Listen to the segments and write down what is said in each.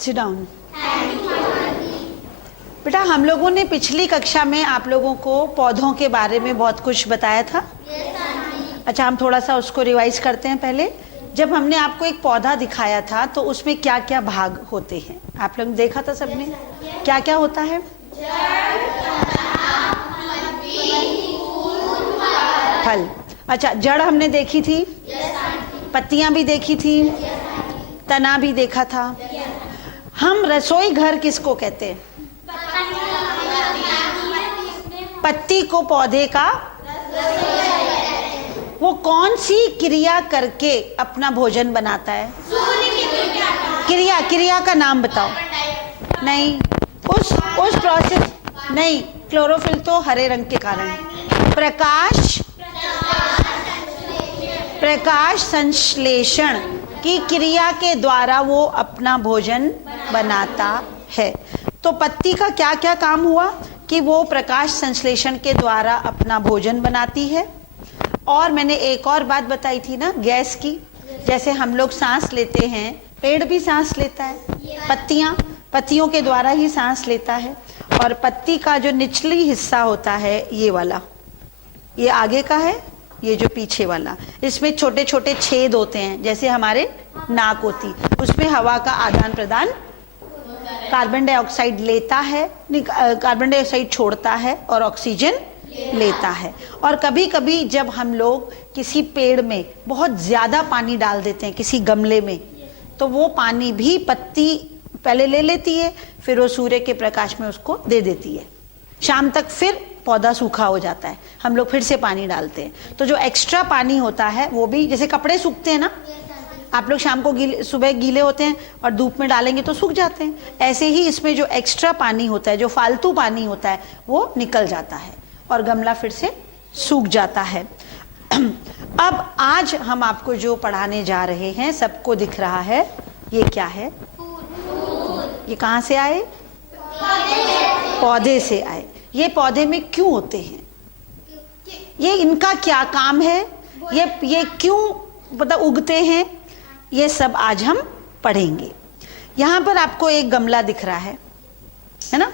Sit down. बेटा हम लोगों ने पिछली कक्षा में आप लोगों को पौधों के बारे में बहुत कुछ बताया था। अच्छा, हम थोड़ा सा उसको रिवाइज करते हैं। पहले जब हमने आपको एक पौधा दिखाया था तो उसमें क्या क्या भाग होते हैं आप लोग देखा था सबने? क्या क्या होता है? फल। अच्छा, जड़ हमने देखी थी, पत्तियां भी देखी थी, तना भी देखा था। हम रसोई घर किसको कहते हैं? पत्ती को पौधे का। वो कौन सी क्रिया करके अपना भोजन बनाता है? क्रिया का नाम बताओ। नहीं, उस प्रोसेस नहीं, क्लोरोफिल तो हरे रंग के कारण। प्रकाश संश्लेषण की क्रिया के द्वारा वो अपना भोजन बनाता है। तो पत्ती का क्या क्या काम हुआ कि वो प्रकाश संश्लेषण के द्वारा अपना भोजन बनाती है। और मैंने एक और बात बताई थी ना, गैस की। जैसे हम लोग सांस लेते हैं, पेड़ भी सांस लेता है, पत्तियों के द्वारा ही सांस लेता है। और पत्ती का जो निचली हिस्सा होता है, ये वाला, ये आगे का है, ये जो पीछे वाला, इसमें छोटे छोटे छेद होते हैं, जैसे हमारे नाक होती, उसमें हवा का आदान प्रदान, कार्बन डाइऑक्साइड लेता है, कार्बन डाइऑक्साइड छोड़ता है और ऑक्सीजन लेता है। और कभी कभी जब हम लोग किसी पेड़ में बहुत ज्यादा पानी डाल देते हैं किसी गमले में, तो वो पानी भी पत्ती पहले ले लेती है, फिर वो सूर्य के प्रकाश में उसको दे देती है। शाम तक फिर पौधा सूखा हो जाता है, हम लोग फिर से पानी डालते हैं। तो जो एक्स्ट्रा पानी होता है वो भी, जैसे कपड़े सूखते हैं ना, आप लोग शाम को सुबह गीले होते हैं और धूप में डालेंगे तो सूख जाते हैं, ऐसे ही इसमें जो एक्स्ट्रा पानी होता है, जो फालतू पानी होता है, वो निकल जाता है और गमला फिर से सूख जाता है। अब आज हम आपको जो पढ़ाने जा रहे हैं, सबको दिख रहा है, ये क्या है? ये कहाँ से आए? पौधे से आए। ये पौधे में क्यों होते हैं? ये इनका क्या काम है? ये क्यों मतलब उगते हैं? ये सब आज हम पढ़ेंगे। यहाँ पर आपको एक गमला दिख रहा है ना?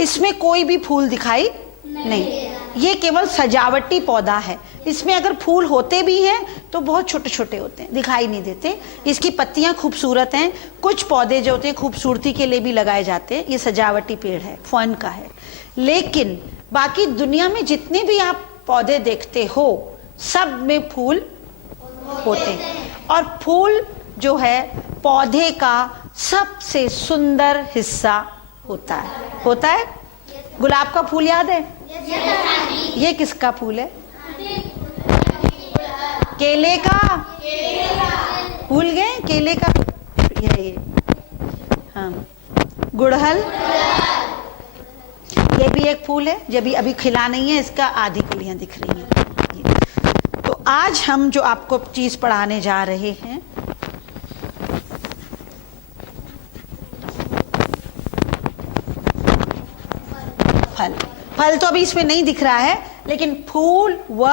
इसमें कोई भी फूल दिखाई नहीं। ये केवल सजावटी पौधा है। इसमें अगर फूल होते भी हैं तो बहुत छोटे छोटे होते हैं, दिखाई नहीं देते। इसकी पत्तियां खूबसूरत हैं। कुछ पौधे जो होते हैं खूबसूरती के लिए भी लगाए जाते हैं। ये सजावटी पेड़ है, फन का है। लेकिन बाकी दुनिया में जितने भी आप पौधे देखते हो, सब में फूल होते हैं। और फूल जो है पौधे का सबसे सुंदर हिस्सा होता है। गुलाब का फूल याद है? ये किसका फूल है? केले का। भूल गए? केले का ये हाँ, गुड़हल, ये भी एक फूल है, ये भी अभी खिला नहीं है, इसका आधी कलियां दिख रही हैं। तो आज हम जो आपको चीज पढ़ाने जा रहे हैं, फल तो अभी इसमें नहीं दिख रहा है, लेकिन फूल व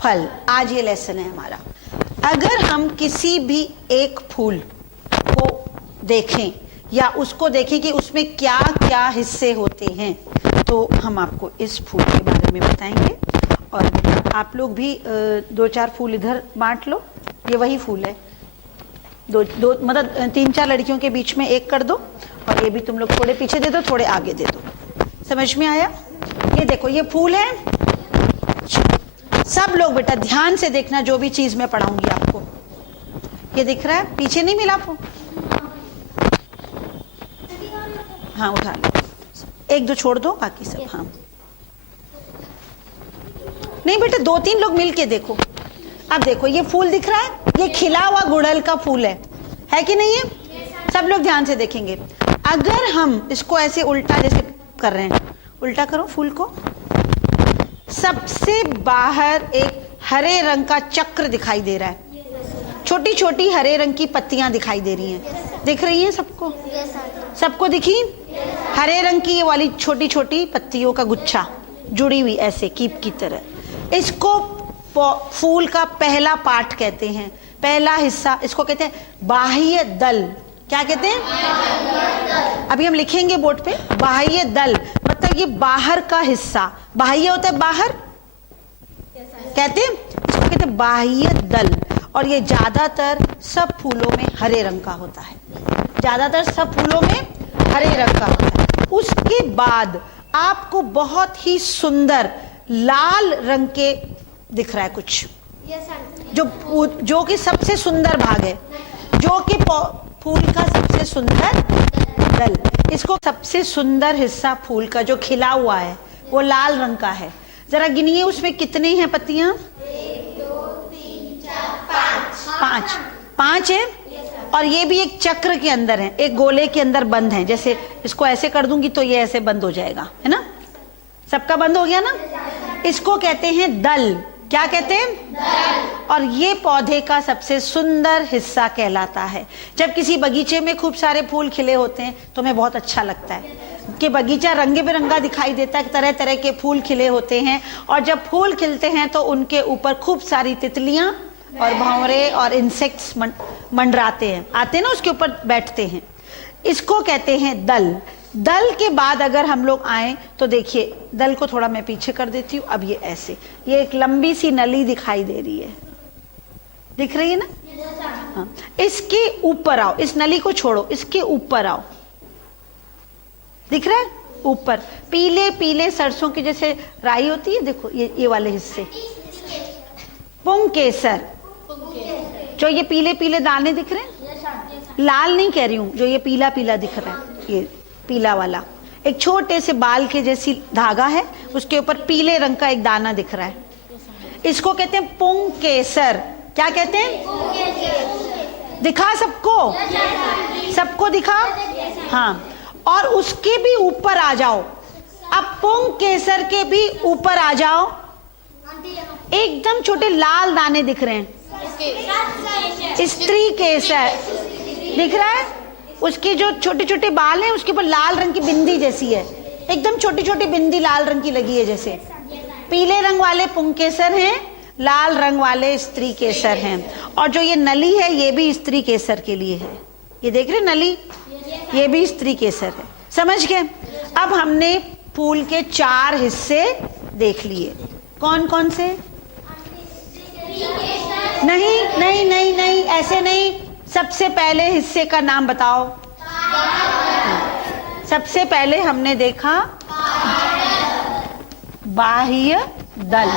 फल, आज ये लेसन है हमारा। अगर हम किसी भी एक फूल को देखें या उसको देखें कि उसमें क्या क्या हिस्से होते हैं, तो हम आपको इस फूल के बारे में बताएंगे। और आप लोग भी 2-4 फूल इधर बांट लो। ये वही फूल है, दो मतलब 3-4 लड़कियों के बीच में एक कर दो, और ये भी तुम लोग थोड़े पीछे दे दो, थोड़े आगे दे दो। समझ में आया? ये देखो, ये फूल है। सब लोग बेटा ध्यान से देखना, जो भी चीज मैं पढ़ाऊंगी आपको। ये दिख रहा है? पीछे नहीं मिला फूल? हाँ, उठा लो। 1-2 छोड़ दो, बाकी सब। हाँ, नहीं बेटा, 2-3 लोग मिलके देखो। अब देखो, ये फूल दिख रहा है? ये खिला हुआ गुड़हल का फूल है कि नहीं है? सब लोग ध्यान से देखेंगे। अगर हम इसको ऐसे उल्टा जैसे कर रहे हैं, उल्टा करो फूल को, सबसे बाहर एक हरे रंग का चक्र दिखाई दे रहा है। छोटी छोटी हरे रंग की पत्तियां दिखाई दे रही हैं। दिख रही हैं सबको? सबको दिखी? हरे रंग की ये वाली छोटी छोटी पत्तियों का गुच्छा जुड़ी हुई ऐसे कीप की तरह। इसको फूल का पहला पार्ट कहते हैं, पहला हिस्सा। इसको कहते हैं बाह्य दल। क्या कहते हैं? अभी हम लिखेंगे बोर्ड पे, बाह्य दल मतलब ये बाहर का हिस्सा, बाह्य होता है बाहर, कहते हैं इसको कहते हैं बाह्य दल। और ये ज्यादातर सब फूलों में हरे रंग का होता है, ज्यादातर सब फूलों में हरे रंग का होता है। उसके बाद आपको बहुत ही सुंदर लाल रंग के दिख रहा है कुछ, जो कि सबसे सुंदर भाग है, जो कि फूल का सबसे सुंदर दल। इसको सबसे सुंदर हिस्सा फूल का जो खिला हुआ है वो लाल रंग का है। जरा गिनिए उसमें कितनी हैं पत्तियां? 1 2 3 4 5 5 है। और ये भी एक चक्र के अंदर है, एक गोले के अंदर बंद है। जैसे इसको ऐसे कर दूंगी तो ये ऐसे बंद हो जाएगा, है ना? सबका बंद हो गया ना? इसको कहते हैं दल। क्या कहते हैं? दल। और ये पौधे का सबसे सुंदर हिस्सा कहलाता है। जब किसी बगीचे में खूब सारे फूल खिले होते हैं तो हमें बहुत अच्छा लगता है कि बगीचा रंगे बिरंगा दिखाई देता है, तरह तरह के फूल खिले होते हैं। और जब फूल खिलते हैं तो उनके ऊपर खूब सारी तितलियां और भंवरे और इंसेक्ट्स मंडराते हैं, आते हैं ना, उसके ऊपर बैठते हैं। इसको कहते हैं दल। दल के बाद अगर हम लोग आए तो देखिए, दल को थोड़ा मैं पीछे कर देती हूँ। अब ये ऐसे, ये एक लंबी सी नली दिखाई दे रही है, दिख रही है ना? हाँ। इसके ऊपर आओ, इस नली को छोड़ो, इसके ऊपर आओ, दिख रहा है? ऊपर पीले पीले सरसों की जैसे राई होती है, देखो ये वाले हिस्से, पुंकेसर। जो ये पीले पीले दाने दिख रहे हैं, लाल नहीं कह रही हूं, जो ये पीला पीला दिख रहा है, ये पीला वाला, एक छोटे से बाल के जैसी धागा है, उसके ऊपर पीले रंग का एक दाना दिख रहा है, इसको कहते हैं पुंकेसर। क्या कहते हैं? दिखा सबको? सबको दिखा? हाँ। और उसके भी ऊपर आ जाओ, अब पुंकेसर के भी ऊपर आ जाओ, एकदम छोटे लाल दाने दिख रहे हैं, स्त्री केसर दिख रहा है। उसके जो छोटे छोटे बाल हैं उसके ऊपर लाल रंग की बिंदी जैसी है, एकदम छोटी छोटी बिंदी लाल रंग की लगी है जैसे। पीले रंग वाले पुंकेसर हैं, लाल रंग वाले स्त्री केसर हैं। और जो ये नली है ये भी स्त्री केसर के लिए है, ये देख रहे नली, ये भी स्त्री केसर है। समझ गए? अब हमने फूल के 4 हिस्से देख लिए। कौन कौन से? नहीं नहीं नहीं नहीं, ऐसे नहीं। सबसे पहले हिस्से का नाम बताओ। सबसे पहले हमने देखा बाह्य दल।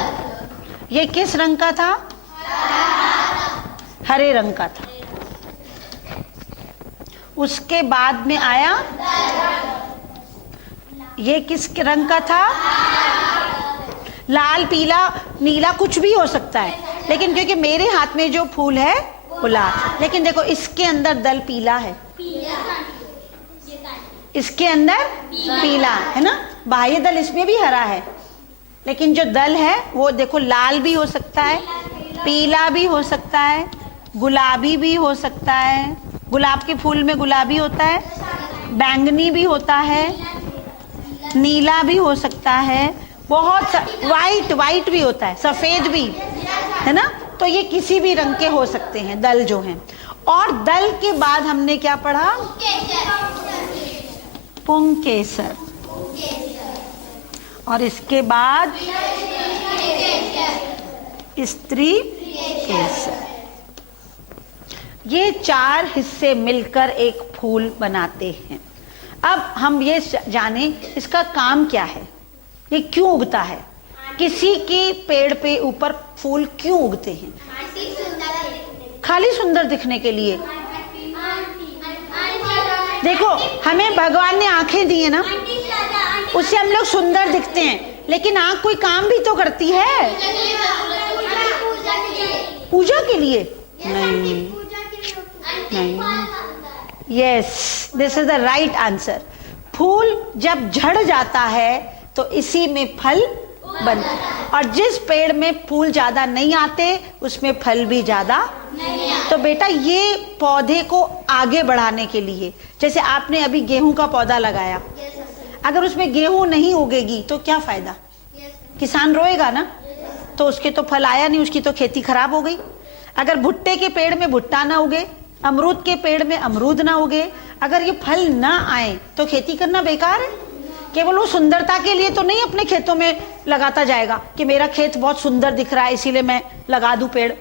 ये किस रंग का था? हरे रंग का था। उसके बाद में आया, ये किस रंग का था? लाल, पीला, नीला, कुछ भी हो सकता है, लेकिन क्योंकि मेरे हाथ में जो फूल है वो लाल। लेकिन देखो इसके अंदर दल पीला है, इसके अंदर पीला है ना। बाह्य दल इसमें भी हरा है, लेकिन जो दल है वो देखो लाल भी हो सकता है, पीला भी हो सकता है, गुलाबी भी हो सकता है। गुलाब के फूल में गुलाबी होता है, बैंगनी भी होता है, नीला भी हो सकता है, बहुत वाइट भी होता है, सफेद भी, है ना। तो ये किसी भी रंग के हो सकते हैं दल जो हैं। और दल के बाद हमने क्या पढ़ा? पुंकेसर। और इसके बाद स्त्री केसर। ये 4 हिस्से मिलकर एक फूल बनाते हैं। अब हम ये जाने इसका काम क्या है, ये क्यों उगता है, किसी के पेड़ पे ऊपर फूल क्यों उगते हैं? खाली सुंदर दिखने के लिए। देखो हमें भगवान ने आंखें दी है ना, उससे हम लोग सुंदर दिखते हैं, लेकिन आंख कोई काम भी तो करती है। पूजा के लिए नहीं, नहीं। Yes, this is the right answer. फूल जब झड़ जाता है तो इसी में फल बनता है, और जिस पेड़ में फूल ज्यादा नहीं आते उसमें फल भी ज्यादा नहीं आते। तो बेटा ये पौधे को आगे बढ़ाने के लिए, जैसे आपने अभी गेहूं का पौधा लगाया, अगर उसमें गेहूं नहीं उगेगी तो क्या फायदा? किसान रोएगा ना, तो उसके तो फल आया नहीं, उसकी तो खेती खराब हो गई। अगर भुट्टे के पेड़ में भुट्टा ना उगे अमरूद के पेड़ में अमरूद ना उगे, अगर ये फल ना आए तो खेती करना बेकार है। केवल वो सुंदरता के लिए तो नहीं अपने खेतों में लगाता जाएगा कि मेरा खेत बहुत सुंदर दिख रहा है इसीलिए मैं लगा दूं पेड़।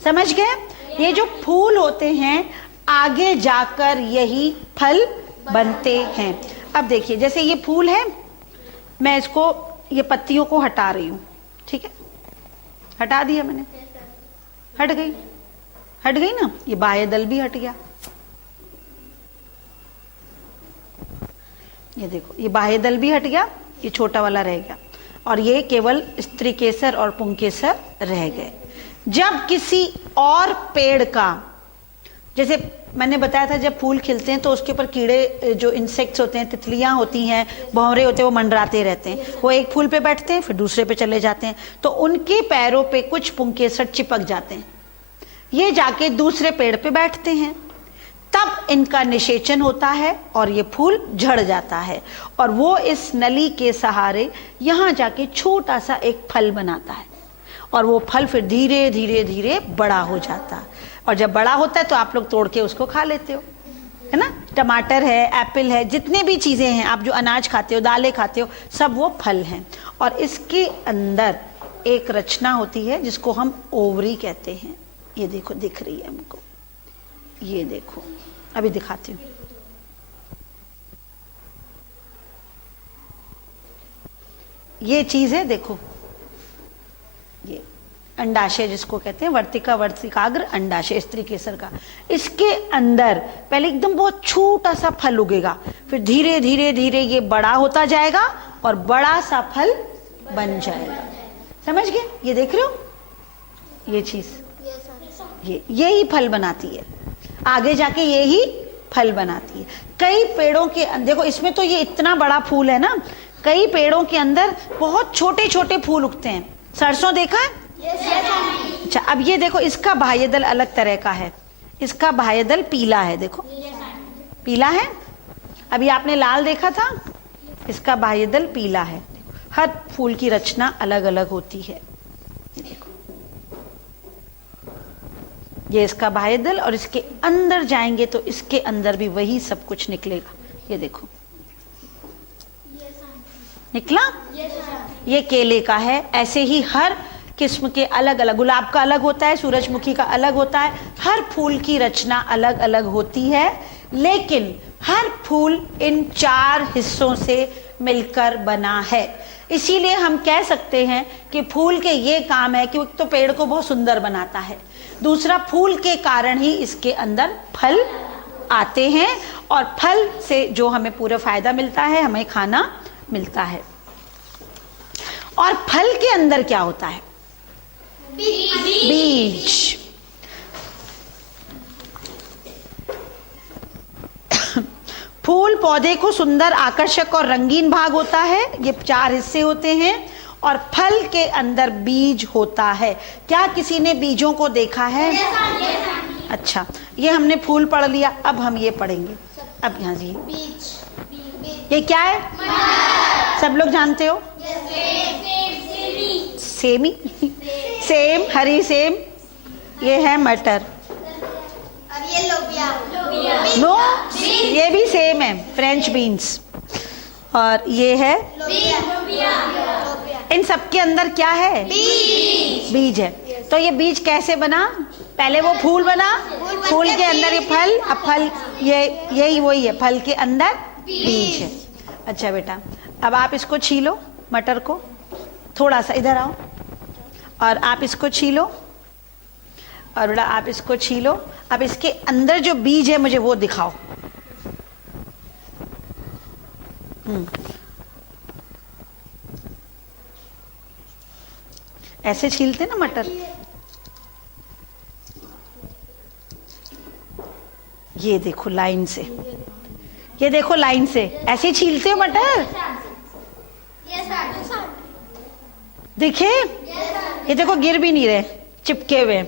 समझ गए? ये जो फूल होते हैं आगे जाकर यही फल बनते हैं। अब देखिए जैसे ये फूल है, मैं इसको ये पत्तियों को हटा रही हूं, ठीक है, हटा दिया मैंने, हट गई ना, ये बाह्य दल भी हट गया। ये देखो ये बाह्य दल भी हट गया, ये छोटा वाला रह गया और ये केवल स्त्री केसर और पुंकेसर रह गए। जब किसी और पेड़ का, जैसे मैंने बताया था जब फूल खिलते हैं तो उसके ऊपर कीड़े जो इंसेक्ट्स होते हैं, तितलियां होती हैं, भंवरे होते हैं, वो मंडराते रहते हैं। वो एक फूल पे बैठते हैं फिर दूसरे पे चले जाते हैं, तो उनके पैरों पे कुछ पुंकेसर चिपक जाते हैं, ये जाके दूसरे पेड़ पे बैठते हैं, तब इनका निषेचन होता है और ये फूल झड़ जाता है और वो इस नली के सहारे यहाँ जाके छोटा सा एक फल बनाता है और वो फल फिर धीरे धीरे धीरे बड़ा हो जाता है और जब बड़ा होता है तो आप लोग तोड़ के उसको खा लेते हो, है ना। टमाटर है, एप्पल है, जितने भी चीजें हैं, आप जो अनाज खाते हो, दालें खाते हो, सब वो फल हैं। और इसके अंदर एक रचना होती है जिसको हम ओवरी कहते हैं। ये देखो दिख रही है हमको, ये देखो अभी दिखाती हूँ। ये चीज है, देखो ये अंडाशय जिसको कहते हैं, वर्तिका वर्तिकाग्र अंडाशय स्त्री केसर का। इसके अंदर पहले एकदम बहुत छोटा सा फल उगेगा, फिर धीरे धीरे धीरे ये बड़ा होता जाएगा और बड़ा सा फल बन जाएगा। समझ गए? ये देख रहे हो ये चीज, यही फल बनाती है, आगे जाके यही फल बनाती है। कई पेड़ों के देखो, इसमें तो ये इतना बड़ा फूल है ना, कई पेड़ों के अंदर बहुत छोटे छोटे फूल उगते हैं। सरसों देखा है? अच्छा, अब ये देखो इसका बाह्य दल अलग तरह का है, इसका बाह्य दल पीला है, देखो पीला है। अभी आपने लाल देखा था, इसका बाह्य दल पीला है। हर फूल की रचना अलग अलग होती है। ये देखो ये इसका बाह्य दल और इसके अंदर जाएंगे तो इसके अंदर भी वही सब कुछ निकलेगा। ये देखो निकला, ये केले का है। ऐसे ही हर किस्म के अलग अलग, गुलाब का अलग होता है, सूरजमुखी का अलग होता है, हर फूल की रचना अलग अलग होती है, लेकिन हर फूल इन चार हिस्सों से मिलकर बना है। इसीलिए हम कह सकते हैं कि फूल के ये काम है कि वो तो पेड़ को बहुत सुंदर बनाता है, दूसरा फूल के कारण ही इसके अंदर फल आते हैं और फल से जो हमें पूरा फायदा मिलता है, हमें खाना मिलता है। और फल के अंदर क्या होता है? बीज। फूल पौधे को सुंदर, आकर्षक और रंगीन भाग होता है। ये चार हिस्से होते हैं और फल के अंदर बीज होता है। क्या किसी ने बीजों को देखा है? अच्छा, ये हमने फूल पढ़ लिया, अब हम ये पढ़ेंगे। अब यहाँ जी ये क्या है? सब लोग जानते हो? सेमी, सेम, हरी सेम। ये है मटर और ये लोबिया। नो, ये भी सेम है, फ्रेंच बीन्स। और ये है लोबिया। इन सब के अंदर क्या है? बीज है। तो ये बीज कैसे बना? पहले वो फूल बना, फूल के अंदर ये फल, अब फल ये यही वही है, फल के अंदर बीज है। अच्छा बेटा, अब आप इसको छीलो, मटर को थोड़ा सा इधर आओ और आप इसको छीलो और बेटा आप इसको छीलो। अब इसके अंदर जो बीज है मुझे वो दिखाओ। ऐसे छीलते ना मटर, ये देखो लाइन से, ये देखो लाइन से ऐसे छीलते हो मटर, देखे? ये देखो गिर भी नहीं रहे, चिपके हुए,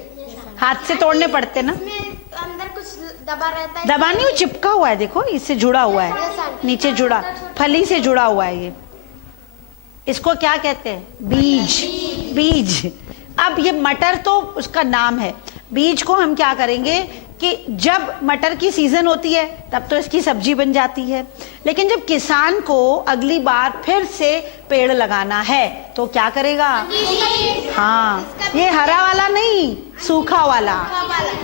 हाथ से तोड़ने पड़ते ना। अंदर कुछ दबा रहता है। दबा नहीं, वो चिपका हुआ है, देखो इससे जुड़ा हुआ है, नीचे जुड़ा, फली से जुड़ा हुआ है ये। इसको क्या कहते हैं? बीज। बीज। अब ये मटर तो उसका नाम है, बीज को हम क्या करेंगे कि जब मटर की सीजन होती है तब तो इसकी सब्जी बन जाती है, लेकिन जब किसान को अगली बार फिर से पेड़ लगाना है तो क्या करेगा? हाँ, ये हरा वाला नहीं, सूखा वाला,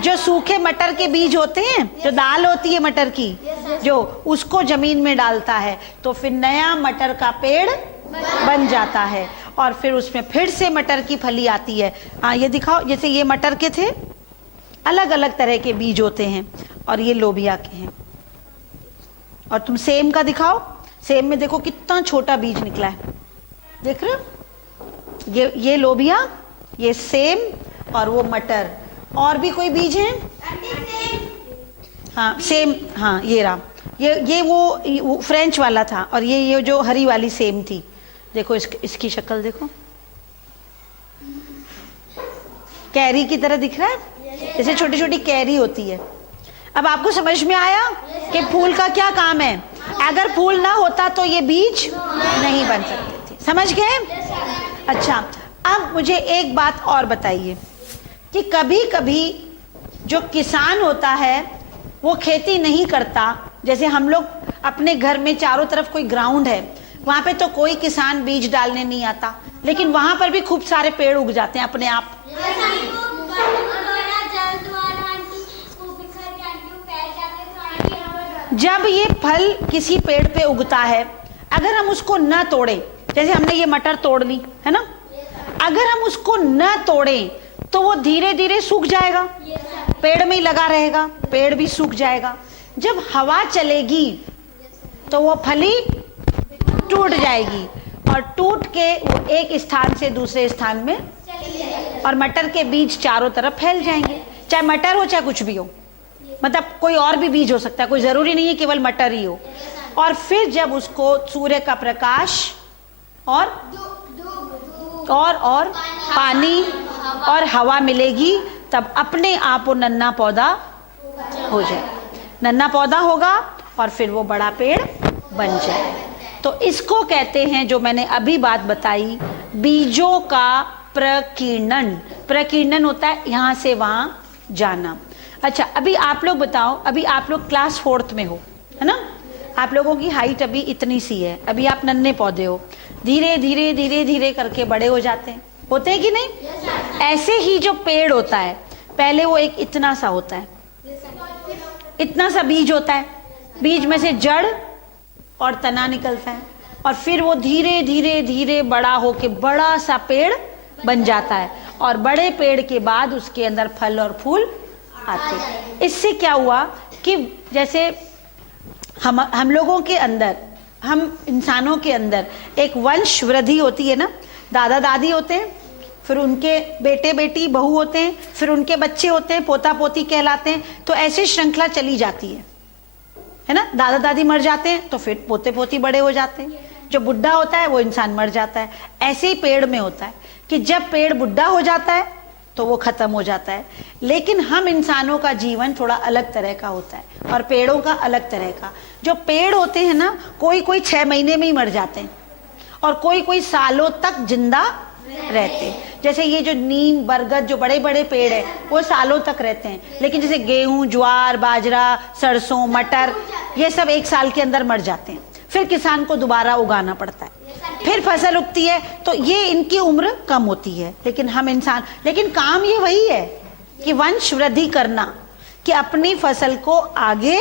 जो सूखे मटर के बीज होते हैं, जो दाल होती है मटर की, जो उसको जमीन में डालता है तो फिर नया मटर का पेड़ बन जाता है और फिर उसमें फिर से मटर की फली आती है। हाँ, ये दिखाओ, जैसे ये मटर के थे, अलग अलग तरह के बीज होते हैं और ये लोबिया के हैं। और तुम सेम का दिखाओ, सेम में देखो कितना छोटा बीज निकला है, देख रहे हो? ये लोबिया, ये सेम और वो मटर। और भी कोई बीज है? हाँ सेम, हाँ ये रहा, ये वो फ्रेंच वाला था और ये जो हरी वाली सेम थी। देखो इसकी शक्ल देखो, कैरी की तरह दिख रहा है, जैसे छोटी छोटी कैरी होती है। अब आपको समझ में आया कि फूल का क्या काम है? अगर फूल ना होता तो ये बीज नहीं बन सकते थे। समझ गए? अच्छा, अब मुझे एक बात और बताइए कि कभी कभी जो किसान होता है वो खेती नहीं करता। जैसे हम लोग अपने घर में चारों तरफ कोई ग्राउंड है, वहां पे तो कोई किसान बीज डालने नहीं आता, लेकिन वहां पर भी खूब सारे पेड़ उग जाते हैं अपने आप। जब ये फल किसी पेड़ पे उगता है, अगर हम उसको न तोड़े, जैसे हमने ये मटर तोड़ ली है ना, अगर हम उसको न तोड़े तो वो धीरे धीरे सूख जाएगा, पेड़ में ही लगा रहेगा, पेड़ भी सूख जाएगा। जब हवा चलेगी तो वो फली टूट जाएगी और टूट के वो एक स्थान से दूसरे स्थान में, और मटर के बीज चारों तरफ फैल जाएंगे, चाहे मटर हो चाहे कुछ भी हो, मतलब कोई और भी बीज हो सकता है, कोई जरूरी नहीं है केवल मटर ही हो। और फिर जब उसको सूर्य का प्रकाश और पानी और हवा मिलेगी तब अपने आप वो नन्हा पौधा हो जाए, नन्हा पौधा होगा और फिर वो बड़ा पेड़ बन जाए। तो इसको कहते हैं, जो मैंने अभी बात बताई, बीजों का प्रकीर्णन। प्रकीर्णन होता है यहाँ से वहां जाना। अच्छा, अभी आप लोग बताओ, अभी आप लोग क्लास 4th में हो, है ना? आप लोगों की हाइट अभी इतनी सी है, अभी आप नन्हे पौधे हो, धीरे धीरे धीरे धीरे करके बड़े हो जाते हैं, होते हैं कि नहीं? ऐसे ही जो पेड़ होता है, पहले वो एक इतना सा होता है, इतना सा बीज होता है, बीज में से जड़ और तना निकलता है और फिर वो धीरे धीरे धीरे बड़ा होके बड़ा सा पेड़ बन जाता है और बड़े पेड़ के बाद उसके अंदर फल और फूल आते। इससे क्या हुआ कि जैसे हम लोगों के अंदर, हम इंसानों के अंदर एक वंश वृद्धि होती है ना, दादा दादी होते हैं, फिर उनके बेटे बेटी बहू होते हैं, फिर उनके बच्चे होते हैं, पोता पोती कहलाते हैं, तो ऐसी श्रृंखला चली जाती है ना? दादा दादी मर जाते हैं तो फिर पोते पोती बड़े हो जाते हैं, जो बुढ़ा होता है वो इंसान मर जाता है। ऐसे ही पेड़ में होता है कि जब पेड़ बुढ़ा हो जाता है तो वो खत्म हो जाता है। लेकिन हम इंसानों का जीवन थोड़ा अलग तरह का होता है और पेड़ों का अलग तरह का। जो पेड़ होते हैं ना, कोई 6 महीने में ही मर जाते हैं और कोई सालों तक जिंदा रहते हैं। जैसे ये जो नीम, बरगद, जो बड़े बड़े पेड़ है वो सालों तक रहते हैं, लेकिन जैसे गेहूं, ज्वार, बाजरा, सरसों, मटर, ये सब 1 साल के अंदर मर जाते हैं। फिर किसान को दोबारा उगाना पड़ता है, फिर फसल उगती है, तो ये इनकी उम्र कम होती है। लेकिन हम इंसान, लेकिन काम ये वही है कि वंश वृद्धि करना, कि अपनी फसल को आगे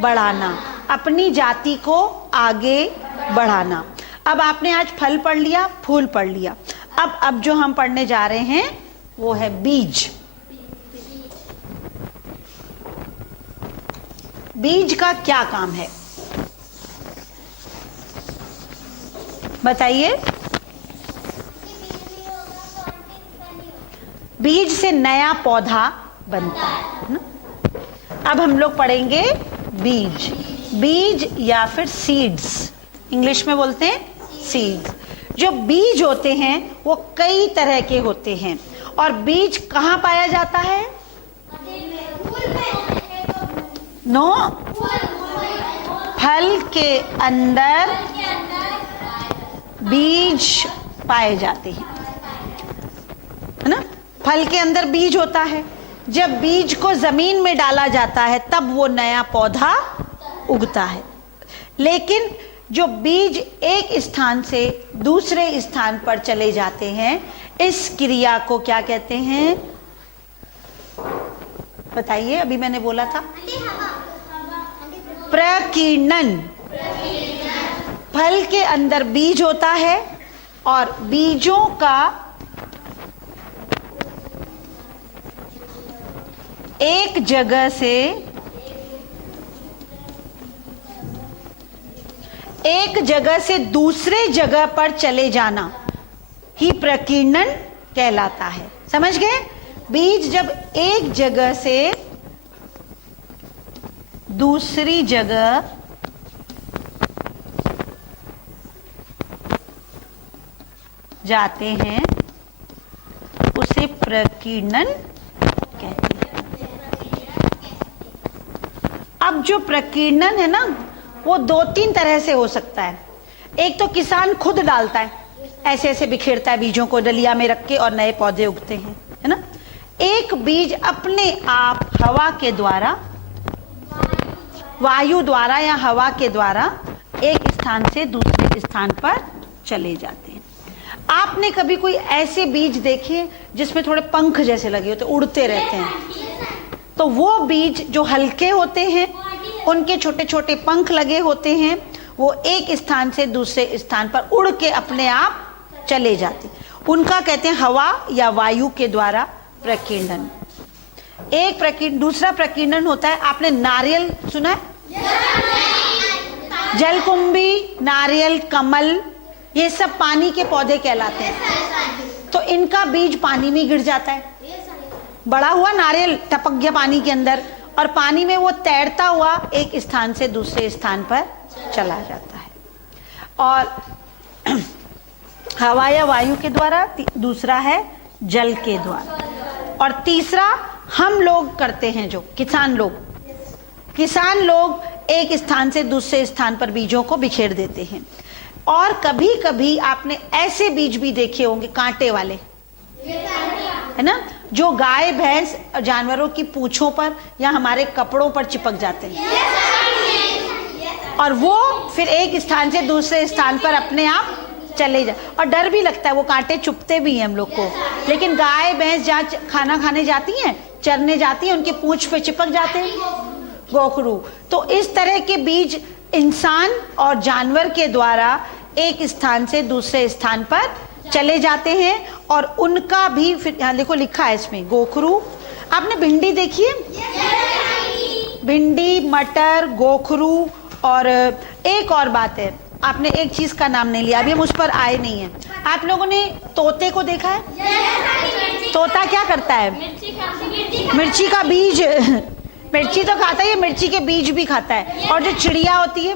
बढ़ाना, अपनी जाति को आगे बढ़ाना। अब आपने आज फल पढ़ लिया, फूल पढ़ लिया, अब जो हम पढ़ने जा रहे हैं वो है बीज। बीज का क्या काम है बताइए? बीज से नया पौधा बनता है ना? अब हम लोग पढ़ेंगे बीज। बीज या फिर सीड्स, इंग्लिश में बोलते हैं सीड्स। जो बीज होते हैं वो कई तरह के होते हैं और बीज कहाँ पाया जाता है? नो, फल के अंदर बीज पाए जाते हैं, है ना? फल के अंदर बीज होता है, जब बीज को जमीन में डाला जाता है तब वो नया पौधा उगता है। लेकिन जो बीज एक स्थान से दूसरे स्थान पर चले जाते हैं, इस क्रिया को क्या कहते हैं? बताइए, अभी मैंने बोला था प्रकीर्णन। फल के अंदर बीज होता है और बीजों का एक जगह से दूसरे जगह पर चले जाना ही प्रकीर्णन कहलाता है। समझ गए? बीज जब एक जगह से दूसरी जगह जाते हैं उसे प्रकीर्णन कहते हैं। अब जो प्रकीर्णन है ना, वो 2-3 तरह से हो सकता है। एक तो किसान खुद डालता है, ऐसे ऐसे बिखेरता है बीजों को डलिया में रख के और नए पौधे उगते हैं, है ना। एक बीज अपने आप हवा के द्वारा, वायु द्वारा या हवा के द्वारा एक स्थान से दूसरे स्थान पर चले जाते हैं। आपने कभी कोई ऐसे बीज देखे जिसमें थोड़े पंख जैसे लगे होते, उड़ते रहते हैं? तो वो बीज जो हल्के होते हैं, उनके छोटे छोटे पंख लगे होते हैं, वो एक स्थान से दूसरे स्थान पर उड़ के अपने आप चले जाते, उनका कहते हैं हवा या वायु के द्वारा प्रकीर्णन। दूसरा प्रकीर्णन होता है, आपने नारियल सुना है? जलकुंभी, नारियल, कमल, ये सब पानी के पौधे कहलाते हैं। तो इनका बीज पानी में गिर जाता है, बड़ा हुआ नारियल टपक गया पानी के अंदर, और पानी में वो तैरता हुआ एक स्थान से दूसरे स्थान पर चला जाता है। और हवा या वायु के द्वारा, दूसरा है जल के द्वारा, और तीसरा हम लोग करते हैं, जो किसान लोग एक स्थान से दूसरे स्थान पर बीजों को बिखेर देते हैं। और कभी कभी आपने ऐसे बीज भी देखे होंगे कांटे वाले, है ना, जो गाय भैंस जानवरों की पूंछों पर या हमारे कपड़ों पर चिपक जाते हैं, और वो फिर एक स्थान से दूसरे स्थान पर अपने आप चले जाए। और डर भी लगता है, वो कांटे चुभते भी हैं हम लोग को, लेकिन गाय भैंस जहाँ खाना खाने जाती हैं, चरने जाती हैं, उनकी पूंछ पे चिपक जाते हैं गोखरू। तो इस तरह के बीज इंसान और जानवर के द्वारा एक स्थान से दूसरे स्थान पर चले जाते हैं, और उनका भी फिर यहाँ देखो लिखा है इसमें गोखरू। आपने भिंडी देखी है? भिंडी, मटर, गोखरू, और एक और बात है, आपने एक चीज का नाम नहीं लिया, अभी हम उस पर आए नहीं है। आप लोगों ने तोते को देखा है? तोता क्या करता है? मिर्ची का बीज मिर्ची तो खाता है, मिर्ची के बीज भी खाता है। और जो चिड़िया होती है,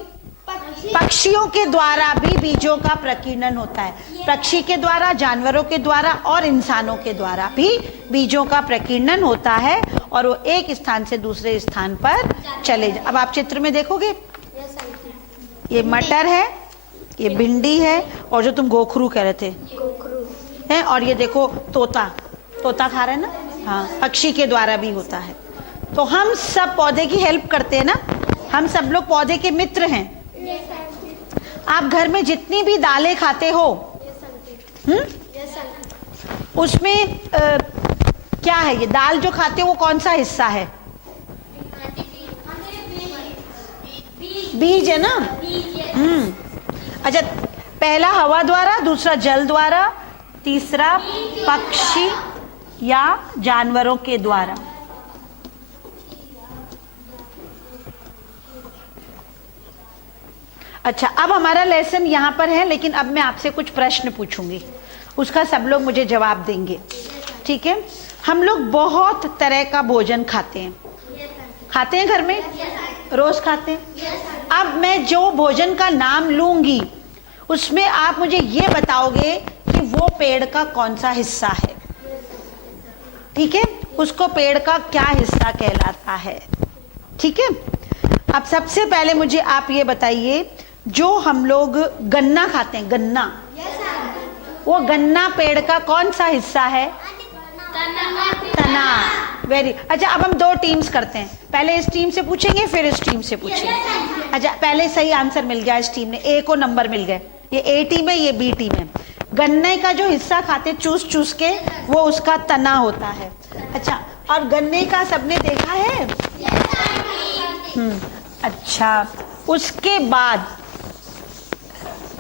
पक्षियों के द्वारा भी बीजों का प्रकीर्णन होता है। पक्षी के द्वारा, जानवरों के द्वारा और इंसानों के द्वारा भी बीजों का प्रकीर्णन होता है, और वो एक स्थान से दूसरे स्थान पर चले जाए। अब आप चित्र में देखोगे, ये मटर है, ये भिंडी है, और जो तुम गोखरू कह रहे थे है, और ये देखो तोता खा रहे हैं ना, हाँ, पक्षी के द्वारा भी होता है। तो हम सब पौधे की हेल्प करते हैं ना, हम सब लोग पौधे के मित्र हैं। आप घर में जितनी भी दालें खाते हो, उसमें क्या है? ये दाल जो खाते हो वो कौन सा हिस्सा है? बीज है ना। अच्छा, पहला हवा द्वारा, दूसरा जल द्वारा, तीसरा पक्षी या जानवरों के द्वारा। अच्छा, अब हमारा लेसन यहाँ पर है, लेकिन अब मैं आपसे कुछ प्रश्न पूछूंगी, उसका सब लोग मुझे जवाब देंगे, ठीक है? हम लोग बहुत तरह का भोजन खाते हैं घर में, रोज खाते हैं। अब मैं जो भोजन का नाम लूंगी, उसमें आप मुझे ये बताओगे कि वो पेड़ का कौन सा हिस्सा है, ठीक है? उसको पेड़ का क्या हिस्सा कहलाता है, ठीक है? अब सबसे पहले मुझे आप ये बताइए, जो हम लोग गन्ना खाते हैं, गन्ना, वो गन्ना पेड़ का कौन सा हिस्सा है? तना। वेरी अच्छा। अब हम दो टीम्स करते हैं, पहले इस टीम से पूछेंगे फिर इस टीम से पूछेंगे। अच्छा, पहले सही आंसर मिल गया इस टीम ने, ए को नंबर मिल गए। ये ए टीम है, ये बी टीम है। गन्ने का जो हिस्सा खाते चूस चूस के, वो उसका तना होता है। अच्छा, और गन्ने का सबने देखा है? अच्छा, उसके बाद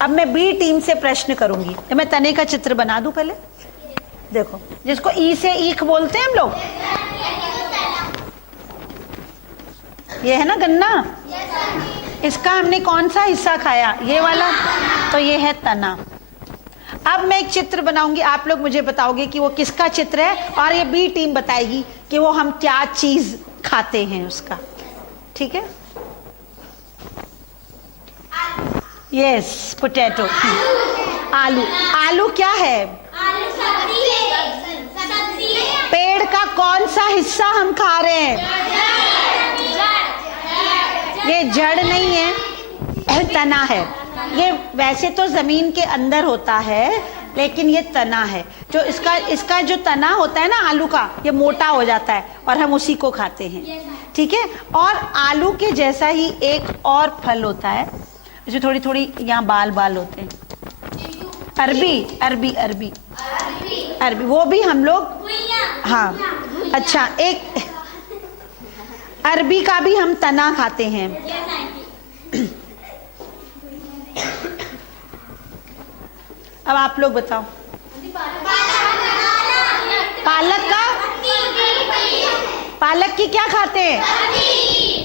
अब मैं बी टीम से प्रश्न करूंगी। तो मैं तने का चित्र बना दूं पहले। देखो, जिसको ई से ईख बोलते हैं हम लोग, ये है ना गन्ना, इसका हमने कौन सा हिस्सा खाया? ये वाला, तो ये है तना। अब मैं एक चित्र बनाऊंगी, आप लोग मुझे बताओगे कि वो किसका चित्र है, और ये बी टीम बताएगी कि वो हम क्या चीज खाते हैं उसका। ठीक है? यस, पोटैटो, आलू। आलू क्या है? पेड़ का कौन सा हिस्सा हम खा रहे हैं? ये जड़ नहीं है, तना है। ये वैसे तो जमीन के अंदर होता है, लेकिन ये तना है। जो इसका जो तना होता है ना आलू का, ये मोटा हो जाता है और हम उसी को खाते हैं। ठीक है? और आलू के जैसा ही एक और फल होता है, इसमें थोड़ी थोड़ी यहाँ बाल बाल होते हैं। अरबी, वो भी हम लोग, हाँ। अच्छा, एक अरबी का भी हम तना खाते हैं। अब आप लोग बताओ, पालक की क्या खाते हैं?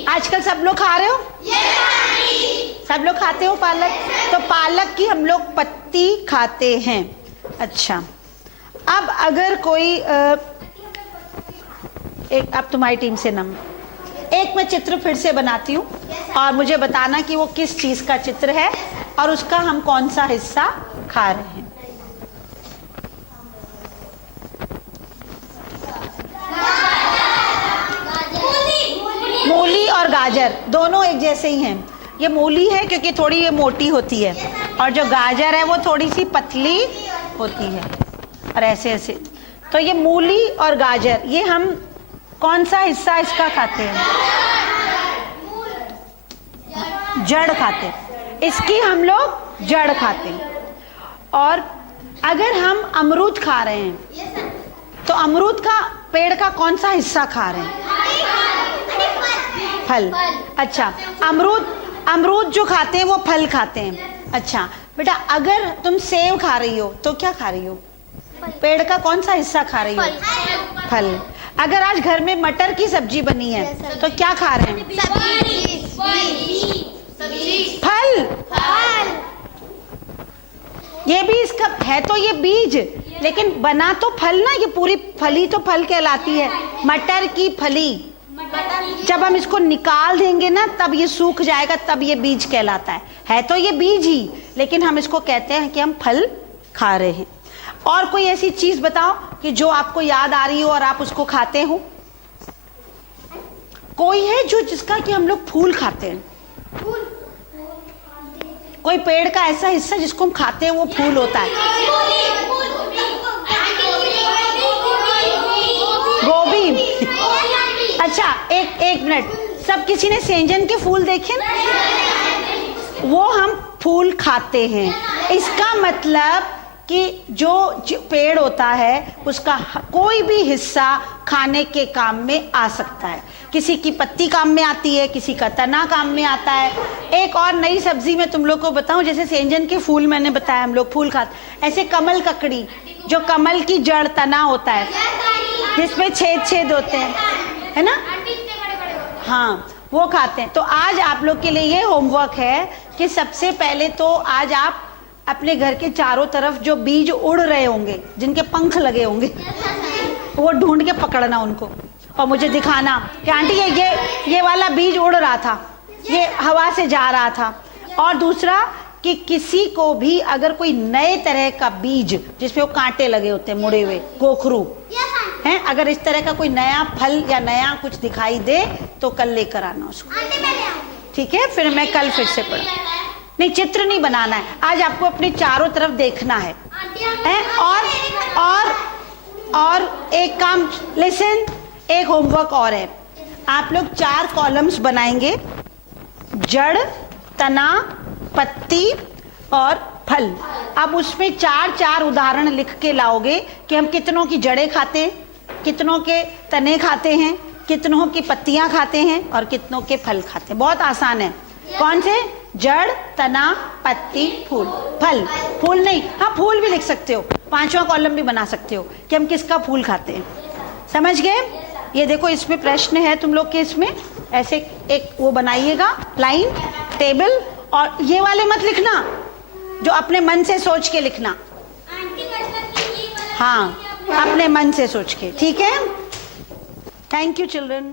आजकल सब लोग खा रहे हो? सब लोग खाते हो पालक? तो पालक की हम लोग पत्ती खाते हैं। अच्छा, अब अगर कोई एक, अब तुम्हारी टीम से नंबर एक, मैं चित्र फिर से बनाती हूँ और मुझे बताना कि वो किस चीज का चित्र है और उसका हम कौन सा हिस्सा खा रहे हैं। मूली और गाजर दोनों एक जैसे ही हैं। ये मूली है क्योंकि थोड़ी ये मोटी होती है, और जो गाजर है वो थोड़ी सी पतली होती है, और ऐसे ऐसे। तो ये मूली और गाजर, ये हम कौन सा हिस्सा इसका खाते हैं? जड़ खाते हैं, इसकी हम लोग जड़ खाते हैं। और अगर हम अमरूद खा रहे हैं, तो अमरूद का पेड़ का कौन सा हिस्सा खा रहे हैं? फल। अच्छा, अमरूद जो खाते हैं वो फल खाते हैं। अच्छा बेटा, अगर तुम सेब खा रही हो तो क्या खा रही हो? पेड़ का कौन सा हिस्सा खा रही हो? फल। अगर आज घर में मटर की सब्जी बनी है तो क्या खा रहे हैं? फल। ये भी इसका है, तो ये बीज, लेकिन बना तो फल ना, ये पूरी फली तो फल कहलाती है। मटर की फली, जब हम इसको निकाल देंगे ना तब ये सूख जाएगा, तब ये बीज कहलाता है तो ये बीज ही, लेकिन हम इसको कहते हैं कि हम फल खा रहे हैं। और कोई ऐसी चीज बताओ कि जो आपको याद आ रही हो और आप उसको खाते हो? कोई है जो जिसका कि हम लोग फूल खाते हैं? कोई पेड़ का ऐसा हिस्सा जिसको हम खाते हैं वो फूल होता है? गोभी। अच्छा, एक मिनट, सब किसी ने सेंजन के फूल देखे ना? वो हम फूल खाते हैं। इसका मतलब कि जो पेड़ होता है उसका कोई भी हिस्सा खाने के काम में आ सकता है। किसी की पत्ती काम में आती है, किसी का तना काम में आता है। एक और नई सब्जी मैं तुम लोग को बताऊं, जैसे सेंजन के फूल मैंने बताया हम लोग फूल खाते, ऐसे कमल ककड़ी, जो कमल की जड़ तना होता है जिसमें छेद होते हैं, है ना? हाँ, वो खाते हैं। तो आज आप लोग के लिए ये होमवर्क है कि सबसे पहले तो आज आप अपने घर के चारों तरफ जो बीज उड़ रहे होंगे, जिनके पंख लगे होंगे, वो ढूंढ के पकड़ना उनको और मुझे दिखाना कि आंटी ये वाला बीज उड़ रहा था, ये हवा से जा रहा था। और दूसरा कि किसी को भी अगर कोई नए तरह का बीज जिसमें वो कांटे लगे होते हैं, मुड़े हुए गोखरू हैं, अगर इस तरह का कोई नया फल या नया कुछ दिखाई दे तो कल लेकर आना उसको, ठीक है? फिर मैं कल फिर से पढ़ूं। नहीं, चित्र नहीं बनाना है आज, आपको अपने चारों तरफ देखना है? और एक काम, लिसन, एक होमवर्क और है, आप लोग 4 कॉलम्स बनाएंगे, जड़, तना, पत्ती और फल। अब उसमें 4 उदाहरण लिख के लाओगे कि हम कितनों की जड़ें खाते हैं, कितनों के तने खाते हैं, कितनों की पत्तियां खाते हैं और कितनों के फल खाते हैं। बहुत आसान है। कौन से? जड़, तना, पत्ती, फूल। फल, फूल नहीं, हाँ फूल भी लिख सकते हो, 5वां कॉलम भी बना सकते हो कि हम किसका फूल खाते हैं। समझ गए? ये देखो इसमें प्रश्न है तुम लोग के, इसमें ऐसे एक वो बनाइएगा लाइन टेबल, और ये वाले मत लिखना, जो अपने मन से सोच के लिखना। हाँ, अपने मन से सोच के, ठीक है? Thank you children.